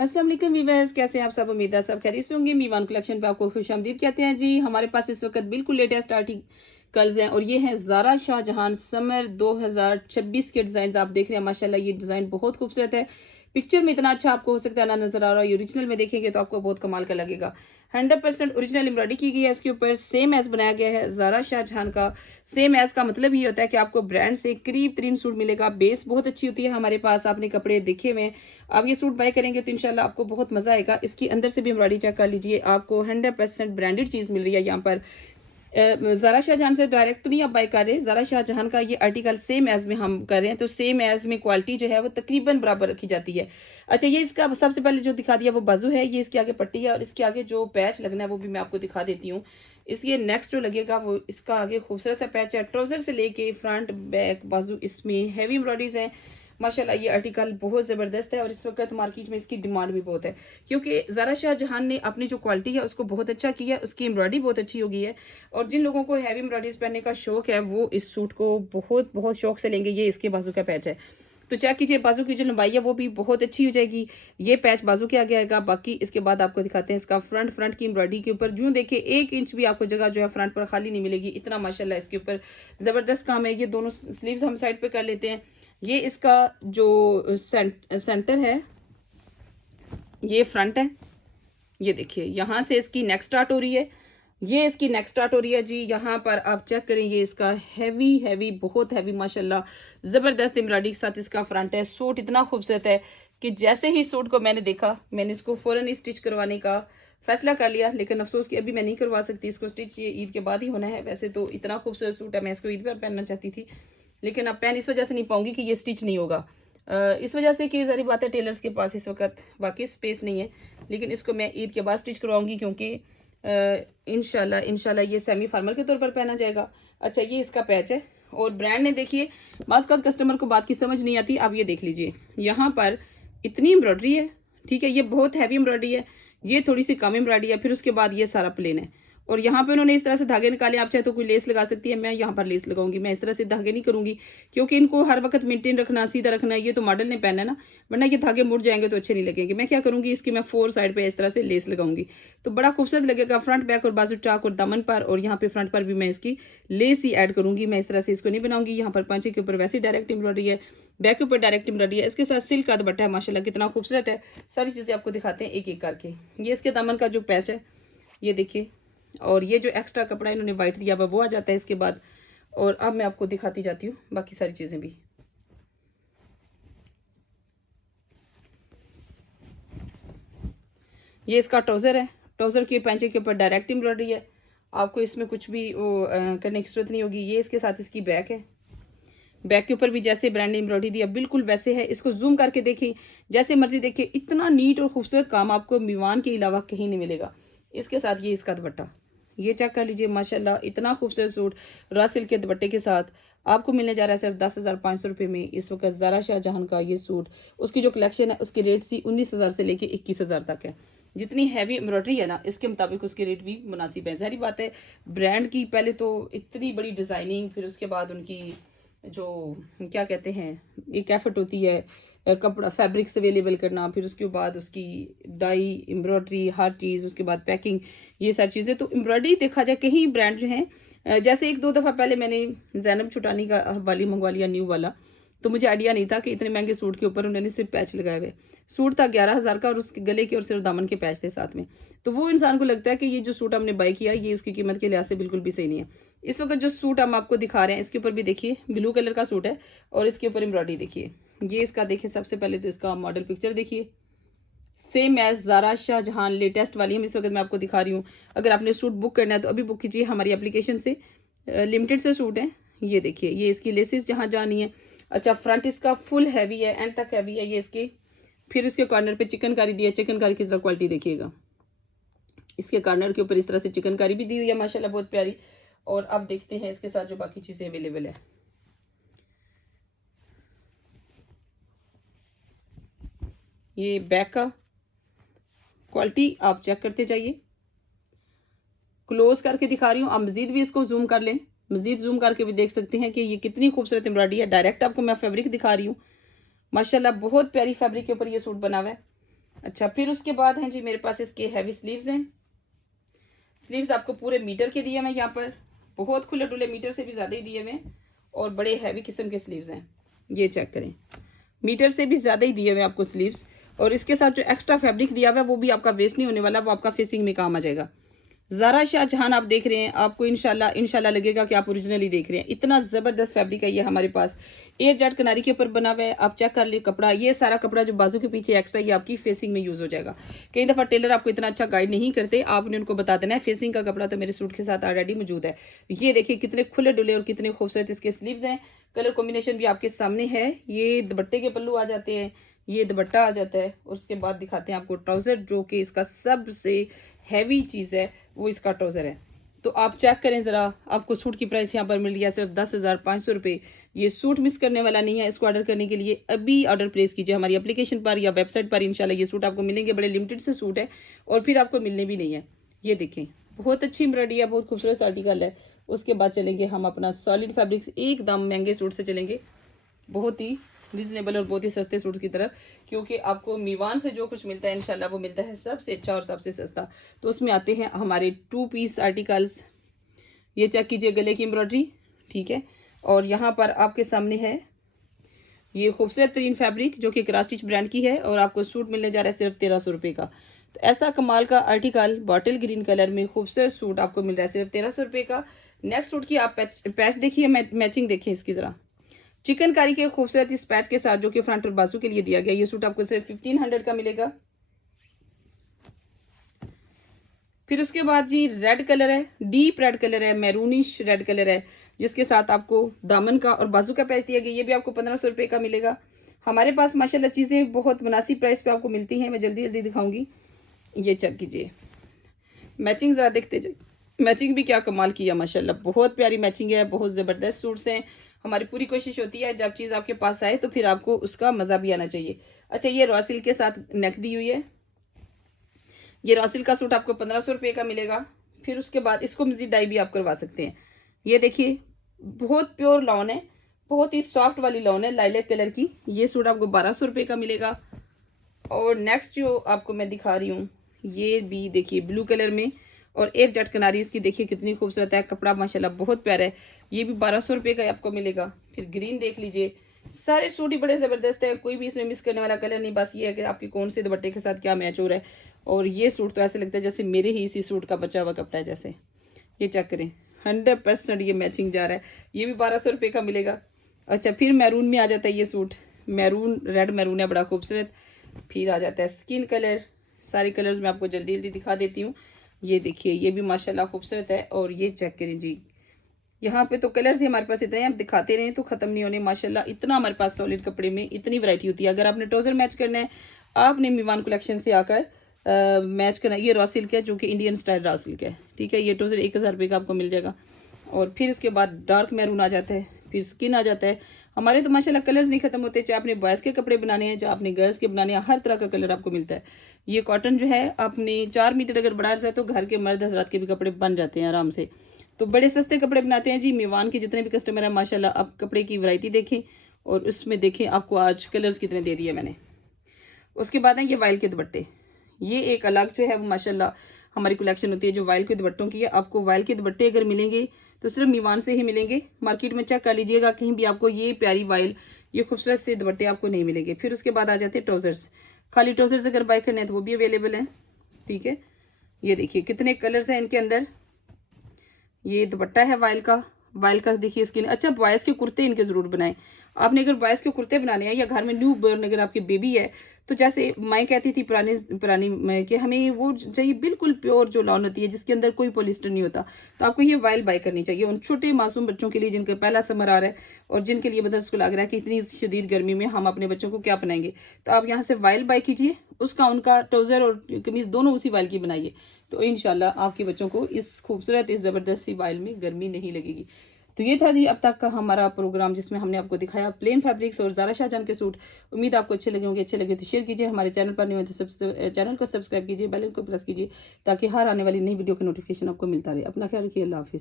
अस्सलाम वालेकुम वीवर्स, कैसे हैं आप सब। उम्मीद है सब खैरियत से होंगे। मीवान कलेक्शन पे आपको खुशामदीद कहते हैं जी। हमारे पास इस वक्त बिल्कुल लेटेस्ट आर्टिकल्स हैं और ये हैं ज़ारा शाहजहान समर 2026 के डिज़ाइन आप देख रहे हैं। माशाल्लाह ये डिज़ाइन बहुत खूबसूरत है। पिक्चर में इतना अच्छा आपको हो सकता है ना नजर आ रहा है, ओरिजिनल में देखेंगे तो आपको बहुत कमाल का लगेगा। 100% ओरिजिनल एम्ब्रॉयडरी की गई है इसके ऊपर, सेम एज बनाया गया है ज़ारा शाहजहान का। सेम एज का मतलब ये होता है कि आपको ब्रांड से करीब तरीन सूट मिलेगा। बेस बहुत अच्छी होती है हमारे पास, आपने कपड़े देखे हुए। आप ये सूट बाय करेंगे तो इंशाल्लाह आपको बहुत मजा आएगा। इसकी अंदर से भी एम्ब्रॉयडरी चेक कर लीजिए, आपको 100% ब्रांडेड चीज मिल रही है यहाँ पर। ज़ारा शाहजहान से डायरेक्ट तो नहीं आप बाय कर रहे, ज़ारा शाहजहान का ये आर्टिकल सेम एज में हम कर रहे हैं, तो सेम एज में क्वालिटी जो है वो तकरीबन बराबर रखी जाती है। अच्छा, ये इसका सबसे पहले जो दिखा दिया वो बाजू है, ये इसके आगे पट्टी है और इसके आगे जो पैच लगना है वो भी मैं आपको दिखा देती हूँ। इसके नेक्स्ट जो लगेगा वो इसका आगे खूबसूरत सा पैच है। ट्राउजर से लेके फ्रंट बैक बाजू इसमें हैवी एम्ब्रॉयडरीज हैं। माशाल्लाह ये आर्टिकल बहुत ज़बरदस्त है और इस वक्त मार्केट में इसकी डिमांड भी बहुत है, क्योंकि ज़ारा शाहजहान ने अपनी जो क्वालिटी है उसको बहुत अच्छा किया है। उसकी एम्ब्रॉयडरी बहुत अच्छी हो गई है और जिन लोगों को हैवी एम्ब्रॉयडरीज पहनने का शौक है वो इस सूट को बहुत बहुत शौक से लेंगे। ये इसके बाजू का पैच है, तो चेक कीजिए बाजू की जो लंबाई है वो भी बहुत अच्छी हो जाएगी। ये पैच बाजू के आगे आएगा। बाकी इसके बाद आपको दिखाते हैं इसका फ्रंट की एम्ब्रॉयडरी के ऊपर जो देखिए 1 इंच भी आपको जगह जो है फ्रंट पर खाली नहीं मिलेगी। इतना माशाल्लाह इसके ऊपर जबरदस्त काम है। ये दोनों स्लीव्स हम साइड पे कर लेते हैं। ये इसका जो सेंटर है ये फ्रंट है। ये देखिए यहाँ से इसकी नेक स्टार्ट हो रही है, ये इसकी नेक स्टार्ट हो रही है जी। यहाँ पर आप चेक करें, ये इसका हैवी बहुत हैवी माशाल्लाह जबरदस्त एम्ब्रॉयडरी के साथ इसका फ्रंट है। सूट इतना खूबसूरत है कि जैसे ही सूट को मैंने देखा मैंने इसको फौरन ही स्टिच करवाने का फैसला कर लिया, लेकिन अफसोस कि अभी मैं नहीं करवा सकती इसको स्टिच, ये ईद के बाद ही होना है। वैसे तो इतना खूबसूरत सूट है, मैं इसको ईद पर पहनना चाहती थी, लेकिन अब पहन इस वजह से नहीं पाऊंगी कि ये स्टिच नहीं होगा। इस वजह से कि ज़ाहिर बात है टेलर्स के पास इस वक्त बाकी स्पेस नहीं है, लेकिन इसको मैं ईद के बाद स्टिच करवाऊंगी क्योंकि इंशाल्लाह ये सेमी फॉर्मल के तौर पर पहना जाएगा। अच्छा, ये इसका पैच है और ब्रांड ने देखिए बाज़ का कस्टमर को बात की समझ नहीं आती। आप ये देख लीजिए यहाँ पर इतनी एम्ब्रॉयडरी है, ठीक है, ये बहुत हैवी एम्ब्रॉयडरी है, ये थोड़ी सी कम एम्ब्रॉयडरी है, फिर उसके बाद ये सारा प्लेन है और यहाँ पे उन्होंने इस तरह से धागे निकाले। आप चाहे तो कोई लेस लगा सकती है, मैं यहाँ पर लेस लगाऊंगी, मैं इस तरह से धागे नहीं करूंगी क्योंकि इनको हर वक्त मेंटेन रखना, सीधा रखना, ये तो मॉडल ने पहना है ना, वरना ये धागे मुड़ जाएंगे तो अच्छे नहीं लगेंगे। मैं क्या करूंगी, इसकी मैं 4 साइड पे इस तरह से लेस लगाऊंगी तो बड़ा खूबसूरत लगेगा फ्रंट बैक और बाजू चाक और दामन पर, और यहाँ पे फ्रंट पर भी मैं इसकी लेस ही ऐड करूंगी। मैं इस तरह से इसको नहीं बनाऊंगी। यहाँ पर पांचे के ऊपर वैसे डायरेक्ट एम्ब्रॉयडरी है, बैक के ऊपर डायरेक्ट एम्ब्रॉयडरी है, इसके साथ सिल्क का दुपट्टा है। माशाल्लाह कितना खूबसूरत है। सारी चीजें आपको दिखाते हैं एक एक करके। ये इसके दामन का जो पैच है ये देखिए, और ये जो एक्स्ट्रा कपड़ा इन्होंने वाइट दिया हुआ वो आ जाता है इसके बाद। और अब मैं आपको दिखाती जाती हूँ बाकी सारी चीजें भी। ये इसका ट्राउजर है, ट्राउजर के पैंचे के ऊपर डायरेक्ट एम्ब्रॉयडरी है, आपको इसमें कुछ भी वो करने की जरूरत नहीं होगी। ये इसके साथ इसकी बैक है, बैक के ऊपर भी जैसे ब्रांड एम्ब्रॉयडरी दी है बिल्कुल वैसे है। इसको जूम करके देखिए, जैसे मर्जी देखिए, इतना नीट और खूबसूरत काम आपको मीवान के अलावा कहीं नहीं मिलेगा। इसके साथ ये इसका दुपट्टा, ये चेक कर लीजिए माशाल्लाह इतना खूबसूरत सूट रॉ सिल्क के दुपट्टे के साथ आपको मिलने जा रहा है सिर्फ 10,500 रुपये में। इस वक्त ज़ारा शाहजहान का ये सूट, उसकी जो कलेक्शन है उसकी रेट सी 19,000 से लेके 21,000 तक है। जितनी हैवी एम्ब्रॉयडरी है ना इसके मुताबिक उसके रेट भी मुनासिब है। जाहिर बात है ब्रांड की पहले तो इतनी बड़ी डिज़ाइनिंग, फिर उसके बाद उनकी जो क्या कहते हैं एक एफर्ट होती है कपड़ा फैब्रिक्स अवेलेबल करना, फिर उसके बाद उसकी डाई एम्ब्रॉयडरी हर चीज़, उसके बाद पैकिंग, ये सारी चीज़ें। तो एम्ब्रॉयडरी देखा जाए कहीं ब्रांड जो हैं, जैसे 1-2 दफ़ा पहले मैंने जैनब छुटानी का वाली मंगवा लिया न्यू वाला, तो मुझे आइडिया नहीं था कि इतने महंगे सूट के ऊपर उन्होंने सिर्फ पैच लगाए हुए। सूट था 11,000 का और उसके गले के और सिर्फ दामन के पैच थे साथ में। तो वो इंसान को लगता है कि ये जो सूट हमने बाई किया ये उसकी कीमत के लिहाज से बिल्कुल भी सही नहीं है। इस वक्त जो सूट हम आपको दिखा रहे हैं इसके ऊपर भी देखिए ब्लू कलर का सूट है और इसके ऊपर एम्ब्रॉयडरी देखिए। ये इसका देखिए, सबसे पहले तो इसका मॉडल पिक्चर देखिए, same as Zara Shahjahan latest वाली हम इस वक्त मैं आपको दिखा रही हूँ। अगर आपने सूट बुक करना है तो अभी बुक कीजिए हमारी एप्लीकेशन से, लिमिटेड से सूट है। ये देखिए, ये इसकी लेसिस जहाँ जानी है। अच्छा, फ्रंट इसका फुल हैवी है, एंड तक हैवी है ये इसकी। फिर इसके कॉर्नर पे चिकनकारी दी है, चिकनकारी की तरह क्वालिटी देखिएगा। इसके कॉर्नर के ऊपर इस तरह से चिकनकारी भी दी हुई है माशाल्लाह बहुत प्यारी। और अब देखते हैं इसके साथ जो बाकी चीज़ें अवेलेबल है। ये बैक का क्वालिटी आप चेक करते जाइए, क्लोज करके दिखा रही हूँ। आप मजीद भी इसको जूम कर लें, मजीद जूम करके भी देख सकते हैं कि ये कितनी खूबसूरत एम्ब्रॉयडरी है। डायरेक्ट आपको मैं फैब्रिक दिखा रही हूँ, माशाल्लाह बहुत प्यारी फैब्रिक के ऊपर ये सूट बना हुआ है। अच्छा, फिर उसके बाद हैं जी मेरे पास इसके हैवी स्लीव्स हैं। स्लीव्स आपको पूरे मीटर के दिए हुए हैं, यहाँ पर बहुत खुले डुले, मीटर से भी ज़्यादा ही दिए हुए हैं और बड़े हैवी किस्म के स्लीव्स हैं। ये चेक करें, मीटर से भी ज़्यादा ही दिए हुए हैं आपको स्लीव्स। और इसके साथ जो एक्स्ट्रा फैब्रिक दिया हुआ है वो भी आपका वेस्ट नहीं होने वाला, वो आपका फिसिंग में काम आ जाएगा। ज़ारा शाहजहान आप देख रहे हैं, आपको इंशाल्लाह लगेगा कि आप ओरिजिनली देख रहे हैं। इतना ज़बरदस्त फैब्रिक है ये हमारे पास, एयर जेट किनारी के ऊपर बना हुआ है। आप चेक कर लिए कपड़ा, ये सारा कपड़ा जो बाजू के पीछे एक्स्ट्रा, ये आपकी फेसिंग में यूज़ हो जाएगा। कई दफ़ा टेलर आपको इतना अच्छा गाइड नहीं करते, आपने उनको बता देना है फेसिंग का कपड़ा तो मेरे सूट के साथ ऑलरेडी मौजूद है। ये देखिए कितने खुले डुले और कितने खूबसूरत इसके स्लीव्स हैं। कलर कॉम्बिनेशन भी आपके सामने है। ये दुपट्टे के पल्लू आ जाते हैं, ये दुपट्टा आ जाता है। और उसके बाद दिखाते हैं आपको ट्राउज़र, जो कि इसका सबसे हैवी चीज़ है, वो इसका ट्राउज़र है। तो आप चेक करें ज़रा, आपको सूट की प्राइस यहाँ पर मिल रही है सिर्फ 10,500 रुपये। ये सूट मिस करने वाला नहीं है। इसको ऑर्डर करने के लिए अभी ऑर्डर प्लेस कीजिए हमारी एप्लीकेशन पर या वेबसाइट पर। इंशाल्लाह ये सूट आपको मिलेंगे, बड़े लिमिटेड से सूट है और फिर आपको मिलने भी नहीं है। ये देखें, बहुत अच्छी एम्ब्रॉयडरी है, बहुत खूबसूरत आर्टिकल है। उसके बाद चलेंगे हम अपना सॉलिड फैब्रिक्स, एकदम महंगे सूट से चलेंगे, बहुत ही रीजनेबल और बहुत ही सस्ते सूट की तरफ, क्योंकि आपको मीवान से जो कुछ मिलता है इंशाल्लाह वो मिलता है सबसे अच्छा और सबसे सस्ता। तो उसमें आते हैं हमारे 2 पीस आर्टिकल्स। ये चेक कीजिए, गले की एम्ब्रॉयडरी, ठीक है। और यहाँ पर आपके सामने है ये खूबसूरत तरीन फैब्रिक जो कि क्रॉस स्टिच ब्रांड की है और आपको सूट मिलने जा रहा है सिर्फ 1300 रुपये का। तो ऐसा कमाल का आर्टिकल बॉटल ग्रीन कलर में खूबसूरत सूट आपको मिल रहा है सिर्फ 1300 रुपये का। नेक्स्ट सूट की आप पैच देखिए, मैचिंग देखिए इसकी ज़रा, चिकनकारी के खूबसूरत इस पैच के साथ जो कि फ्रंट और बाजू के लिए दिया गया। ये सूट आपको सिर्फ 1500 का मिलेगा। फिर उसके बाद जी रेड कलर है, डीप रेड कलर है, मैरूनिश रेड कलर है, जिसके साथ आपको दामन का और बाजू का पैच दिया गया। ये भी आपको 1500 रुपये का मिलेगा। हमारे पास माशाल्लाह चीज़ें बहुत मुनासिब प्राइस पे आपको मिलती हैं, मैं जल्दी जल्दी दिखाऊंगी। ये चेक कीजिए, मैचिंग ज़रा देखते जाइए, मैचिंग भी क्या कमाल की है माशाल्लाह, बहुत प्यारी मैचिंग है, बहुत ज़बरदस्त सूट्स हैं। हमारी पूरी कोशिश होती है जब चीज़ आपके पास आए तो फिर आपको उसका मज़ा भी आना चाहिए। अच्छा, ये रॉ सिल्क के साथ नेक दी हुई है। ये रॉ सिल्क का सूट आपको 1500 रुपये का मिलेगा। फिर उसके बाद इसको मजीद डाई भी आप करवा सकते हैं। ये देखिए, बहुत प्योर लॉन है, बहुत ही सॉफ्ट वाली लॉन है लाइलेक कलर की। ये सूट आपको 1200 रुपये का मिलेगा। और नेक्स्ट जो आपको मैं दिखा रही हूँ, ये भी देखिए ब्लू कलर में और एयर जेट किनारी इसकी देखिए कितनी खूबसूरत है। कपड़ा माशाल्लाह बहुत प्यारा है। ये भी 1200 रुपये का आपको मिलेगा। फिर ग्रीन देख लीजिए, सारे सूट ही बड़े ज़बरदस्त है, कोई भी इसमें मिस करने वाला कलर नहीं। बस ये है कि आपके कौन से दुपट्टे के साथ क्या मैच हो रहा है। और ये सूट तो ऐसे लगता है जैसे मेरे ही इसी सूट का बचा हुआ कपड़ा है जैसे। ये चेक करें, 100% ये मैचिंग जा रहा है। ये भी 1200 रुपये का मिलेगा। अच्छा, फिर मैरून में आ जाता है ये सूट, मैरून, रेड मैरून है, बड़ा खूबसूरत। फिर आ जाता है स्किन कलर। सारे कलर्स मैं आपको जल्दी जल्दी दिखा देती हूँ। ये देखिए, ये भी माशाल्लाह खूबसूरत है। और ये चेक करें जी, यहाँ पे तो कलर्स ही हमारे पास इतने हैं, आप दिखाते रहें तो ख़त्म नहीं होने। माशाल्लाह इतना हमारे पास सॉलिड कपड़े में इतनी वैरायटी होती है। अगर आपने ट्राउज़र मैच करना है, आपने मीवान कलेक्शन से आकर मैच करना है। ये रॉ सिल्क है जो कि इंडियन स्टाइल रॉ सिल्क है, ठीक है। ये ट्राउज़र 1000 रुपये का आपको मिल जाएगा। और फिर इसके बाद डार्क मैरून आ जाता है, फिर स्किन आ जाता है। हमारे तो माशाल्लाह कलर्स नहीं खत्म होते, चाहे आपने बॉयज़ के कपड़े बनाने हैं, चाहे आपने गर्ल्स के बनाने हैं, हर तरह का कलर आपको मिलता है। ये कॉटन जो है, आपने 4 मीटर अगर बढ़ा है तो घर के मर्द हजरात के भी कपड़े बन जाते हैं आराम से। तो बड़े सस्ते कपड़े बनाते हैं जी मीवान के जितने भी कस्टमर हैं। माशाल्लाह आप कपड़े की वैरायटी देखें और उसमें देखें आपको आज कलर्स कितने दे दिए मैंने। उसके बाद है ये वाइल के दुपट्टे। ये एक अलग जो है वो माशाल्लाह हमारी कलेक्शन होती है जो वाइल के दुपट्टों की है। आपको वाइल के दुपट्टे अगर मिलेंगे तो सिर्फ मीवान से ही मिलेंगे। मार्केट में चेक कर लीजिएगा, कहीं भी आपको ये प्यारी वाइल, ये खूबसूरत से दुपट्टे आपको नहीं मिलेंगे। फिर उसके बाद आ जाते हैं ट्राउजर्स। खाली ट्राउजर्स अगर बाय करने हैं तो वो भी अवेलेबल हैं, ठीक है। ये देखिए कितने कलर्स हैं इनके अंदर। ये दुपट्टा है वाइल का देखिए स्किन। अच्छा, बॉयज़ के कुर्ते इनके ज़रूर बनाएं। आपने अगर बॉयज़ के कुर्ते बनाने हैं या घर में न्यू बॉर्न अगर आपकी बेबी है, तो जैसे मैं कहती थी पुरानी कि हमें वो चाहिए बिल्कुल प्योर जो लॉन होती है जिसके अंदर कोई पॉलिस्टर नहीं होता, तो आपको ये वाइल बाय करनी चाहिए उन छोटे मासूम बच्चों के लिए जिनका पहला समर आ रहा है और जिनके लिए बदस को लग रहा है कि इतनी शदीद गर्मी में हम अपने बच्चों को क्या पहनाएंगे। तो आप यहाँ से वाइल बाय कीजिए, उसका उनका ट्राउज़र और कमीज दोनों उसी वाइल की बनाइए, तो इंशाल्लाह आपके बच्चों को इस खूबसूरत इस ज़बरदस्त सी वाइल में गर्मी नहीं लगेगी। तो ये था जी अब तक का हमारा प्रोग्राम जिसमें हमने आपको दिखाया प्लेन फैब्रिक्स और ज़ारा शाहजहान के सूट। उम्मीद आपको अच्छे लगे होंगे। अच्छे लगे तो शेयर कीजिए, हमारे चैनल पर नहीं हो तो चैनल को सब्सक्राइब कीजिए, बेल को प्रेस कीजिए ताकि हर आने वाली नई वीडियो का नोटिफिकेशन आपको मिलता रहे। अपना ख्याल रखिए, अल्लाह हाफिज़।